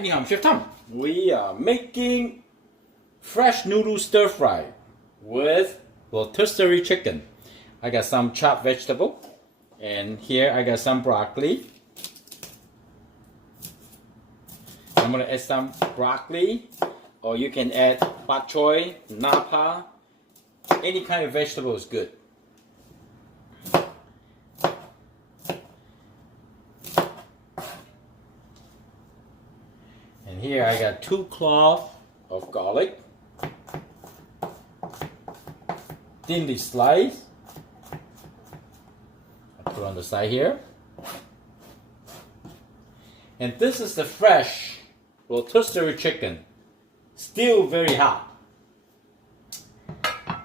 Hi, I'm Chef Tom. We are making fresh noodle stir fry with rotisserie chicken. I got some chopped vegetable, and here I got some broccoli. I'm gonna add some broccoli, or you can add bok choy, napa, any kind of vegetable is good. And here I got 2 cloves of garlic, thinly sliced. I put on the side here. And this is the fresh rotisserie chicken, still very hot.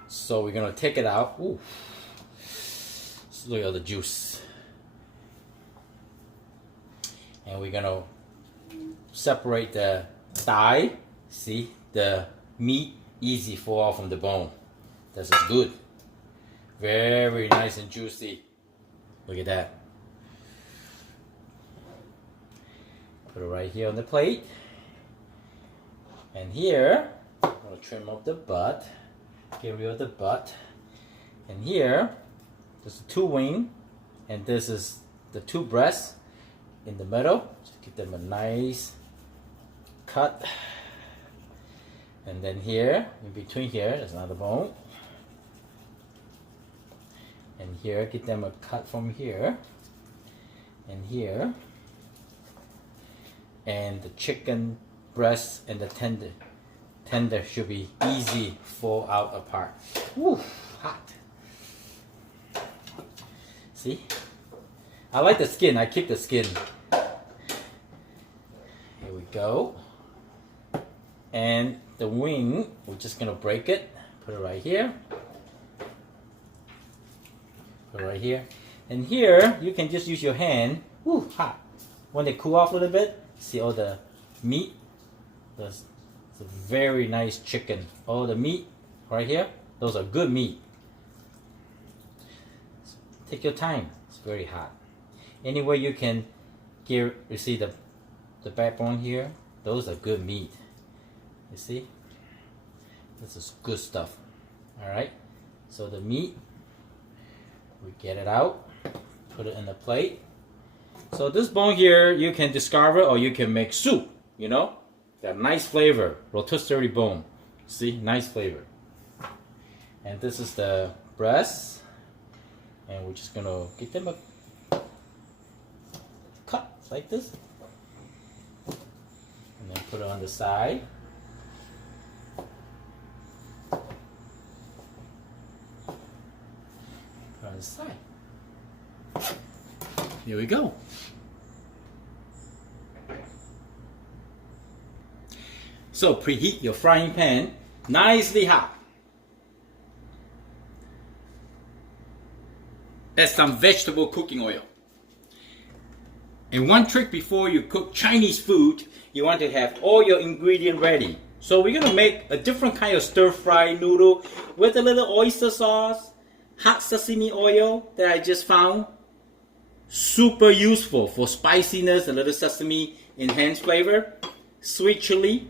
So we're gonna take it out. Ooh. Look at the juice. And we're gonna separate the thigh. See, the meat easy fall off from the bone. This is good. Very nice and juicy. Look at that. Put it right here on the plate. And here, I'm gonna trim off the butt. Get rid of the butt. And here, there's the 2 wings, and this is the 2 breasts in the middle. Just give them a nice cut. And then here, in between here, there's another bone. And here, give them a cut from here. And here. And the chicken breast and the tender should be easy fall out apart. Woo, hot. See? I like the skin. I keep the skin. Here we go. And the wing, we're just gonna break it. Put it right here. Put it right here. And here, you can just use your hand. Woo, hot. When they cool off a little bit, see all the meat. It's a very nice chicken. All the meat right here, those are good meat. Take your time. It's very hot. Anyway, you can you see the backbone here? Those are good meat. You see? This is good stuff. Alright? So the meat, we get it out, put it in a plate. So this bone here, you can discard it or you can make soup, you know? Got nice flavor, rotisserie bone. See, nice flavor. And this is the breast. And we're just gonna give them a cut like this. And then put it on the side. Put it on the side. Here we go. So preheat your frying pan nicely hot. Add some vegetable cooking oil. And one trick before you cook Chinese food, you want to have all your ingredients ready. So we're gonna make a different kind of stir-fry noodle with a little oyster sauce, hot sesame oil that I just found. Super useful for spiciness, a little sesame enhanced flavor, sweet chili,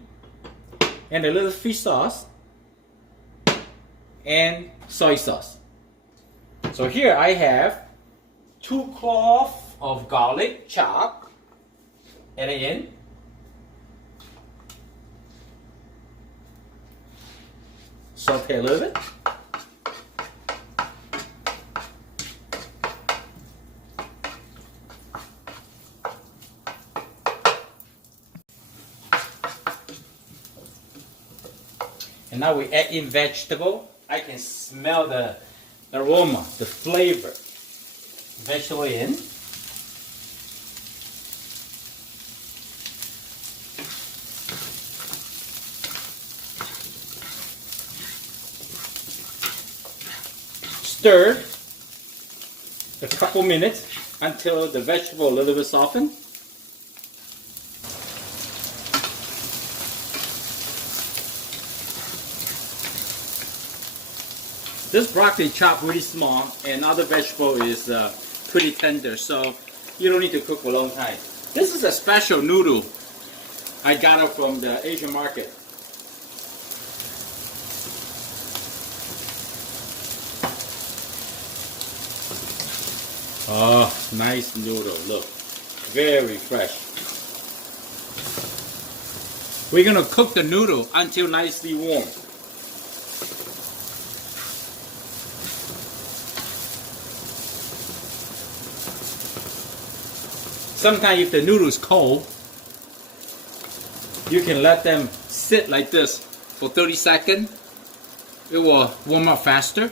and a little fish sauce, and soy sauce. So here I have 2 cloves of garlic chopped. Add it in. Saute a little bit. And now we add in vegetable. I can smell the aroma, the flavor. Vegetable in. Stir a couple minutes until the vegetable a little bit softened. This broccoli chopped really small, and other vegetable is pretty tender, so you don't need to cook for a long time. This is a special noodle I got it from the Asian market. Oh, nice noodle, look. Very fresh. We're gonna cook the noodle until nicely warm. Sometimes if the noodle is cold, you can let them sit like this for 30 seconds. It will warm up faster.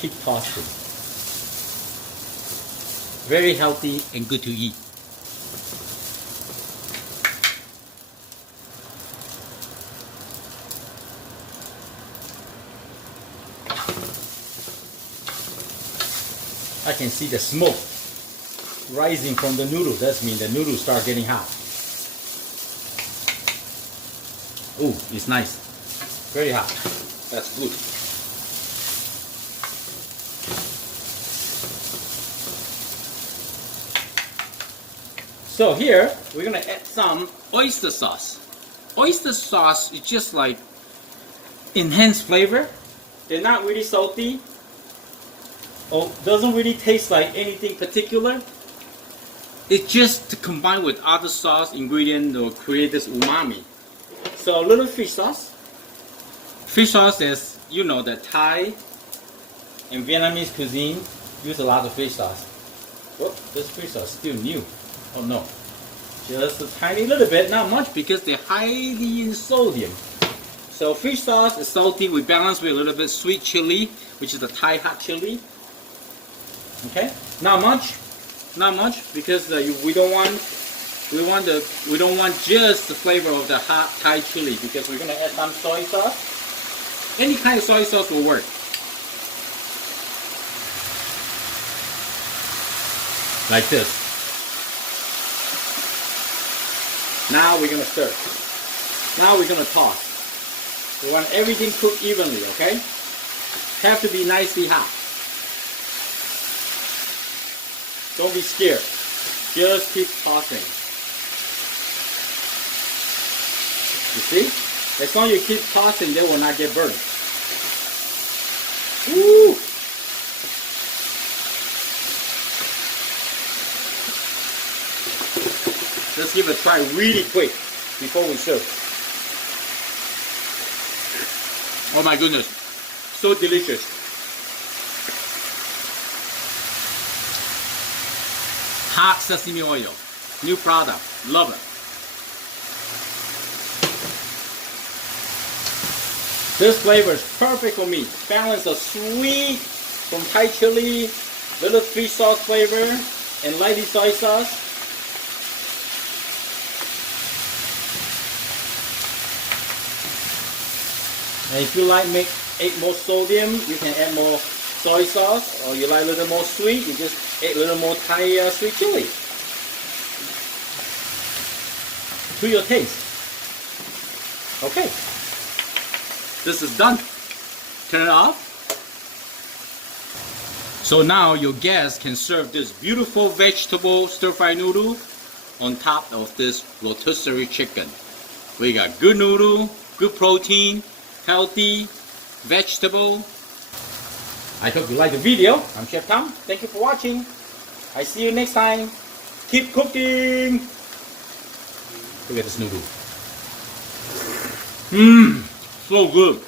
Keep tossing. Very healthy and good to eat. I can see the smoke rising from the noodle. That means the noodles start getting hot. Oh, it's nice. Very hot. That's good. So here, we're gonna add some oyster sauce. Oyster sauce is just like enhanced flavor. They're not really salty. Oh, doesn't really taste like anything particular. It's just to combine with other sauce ingredient to create this umami. So a little fish sauce. Fish sauce is, you know, the Thai and Vietnamese cuisine use a lot of fish sauce. Oh, this fish sauce is still new. Oh no, just a tiny little bit, not much because they're highly in sodium. So fish sauce is salty. We balance with a little bit sweet chili, which is the Thai hot chili. Okay, not much because we don't want just the flavor of the hot Thai chili because we're gonna add some soy sauce. Any kind of soy sauce will work. Like this. Now we're gonna stir. Now we're gonna toss. We want everything cooked evenly, okay? Have to be nicely hot. Don't be scared. Just keep tossing. You see? As long as you keep tossing, they will not get burned. Woo! Let's give it a try really quick before we serve. Oh my goodness, so delicious. Hot sesame oil, new product, love it. This flavor is perfect for me. Balance of sweet from Thai chili, little fish sauce flavor, and lightly soy sauce. And if you like add more sodium, you can add more soy sauce, or you like a little more sweet, you just add a little more Thai sweet chili. To your taste. Okay. This is done. Turn it off. So now your guests can serve this beautiful vegetable stir-fry noodle on top of this rotisserie chicken. We got good noodle, good protein, healthy, vegetable. I hope you like the video. I'm Chef Tom. Thank you for watching. I see you next time. Keep cooking. Look at this noodle. So good.